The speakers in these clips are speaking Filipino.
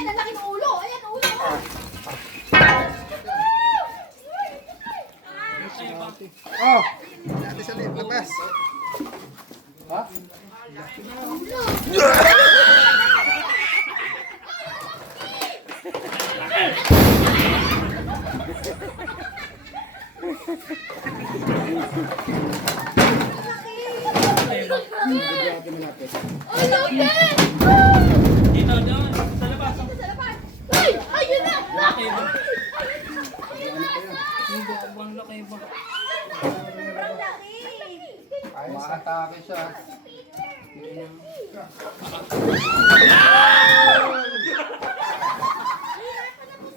Ayan, ang laki ng ulo. Ayan, ang ulo. Oh! Natin sa lip, labas. Ha? Ay, laki! Dito, doon. Sa labas. Sa lapan. Ay, ayun na. Laki ba? Hindi, ang laki ba? Ang laki. Maatake siya.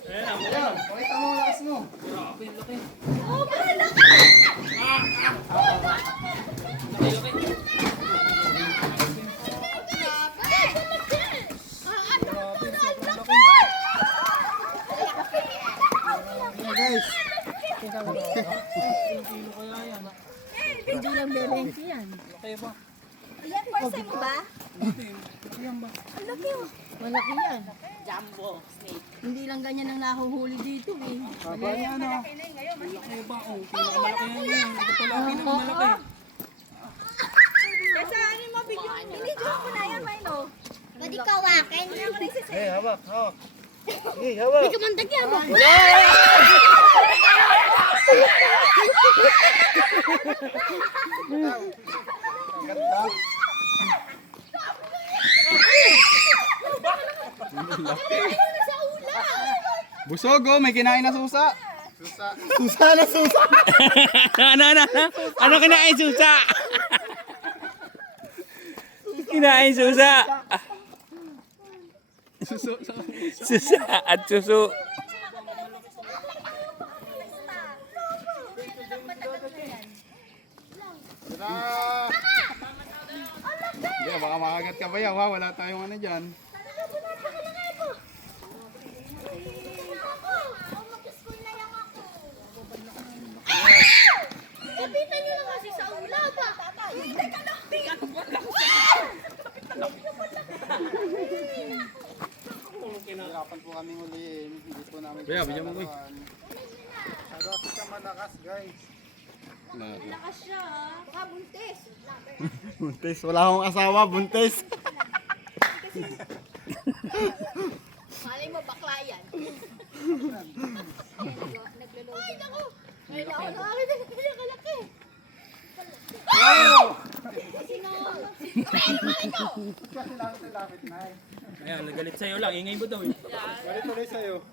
Ayan, ang Ayan, pakita mo ang lakas mo. grabe, laki. Oh, ang laki. Laki. Grabe. Ang ato ko na, ang laki. Ayan guys. Kilo kaya yan. Hindi lang bebengki yan. Laki ba? Ayan, first time mo ba? Hindi, laki yan ba? Ang laki oh. Malaki yan. Jumbo snake. Hindi lang ganyan ang nahuhuli dito eh. Haba niya ano. Laki ba? Oh, pinakamalaki yan. Ito pala pinakamalaki. Kasi ano mo, binidyo ko na yan, Milo. Pwede kawakin. Hey, hawak, hawak. Hey, hawak. Hindi ka mandagyan mo. Ganda. Sa ulan. Busog oh, may kinain na susa. Susa. Susa na susa. Ano? Ano kinain susa? Kinain susa. Suso. Susa at susu. Tara. Yeah, baka makagat ka ba yan, ha? Wala tayong ano dyan. Kapitan nyo lang kasi sa ulan ba? Hindi ka lang. Hirapan po kami huliin. Hindi po namin. Kuya, bigyan mo ko eh. Pero siya malakas, guys. Lakas siya ah. Baka buntis. Buntis. Wala akong asawa, buntis. Malay mo, bakla yan. Ay, naku! Ay, naku, nakakita na kaya kalaki. Wow! Sino? Kasi lapit na eh. Ayan, nagalit sa'yo lang. Ingay mo daw eh. Balik tuloy sa'yo.